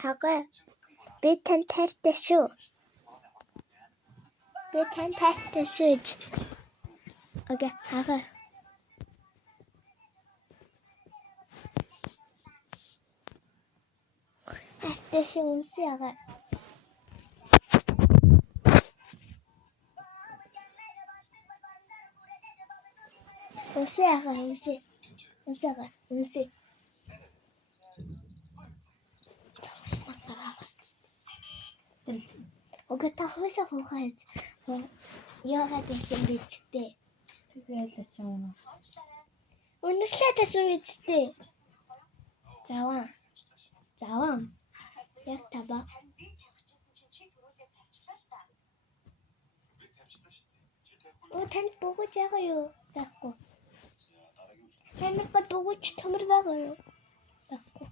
Хага. Би тань таартай шүү. Би тань таартай шүү. Окей, хага. Таартай шүү үнсээ хага. Үнсээ хага, үнсээ. Үнсээ хага, үнсээ. Окей, та хөөсөө хуухаад. Яагаад гэсэн бицтэй. Тэгээд л ачаана. Үнэшлээ тасан бицтэй. Заваа. Яг таба. Танд богож байгаа юу? Байхгүй. Танд богож тамар байгаа юу? Байхгүй.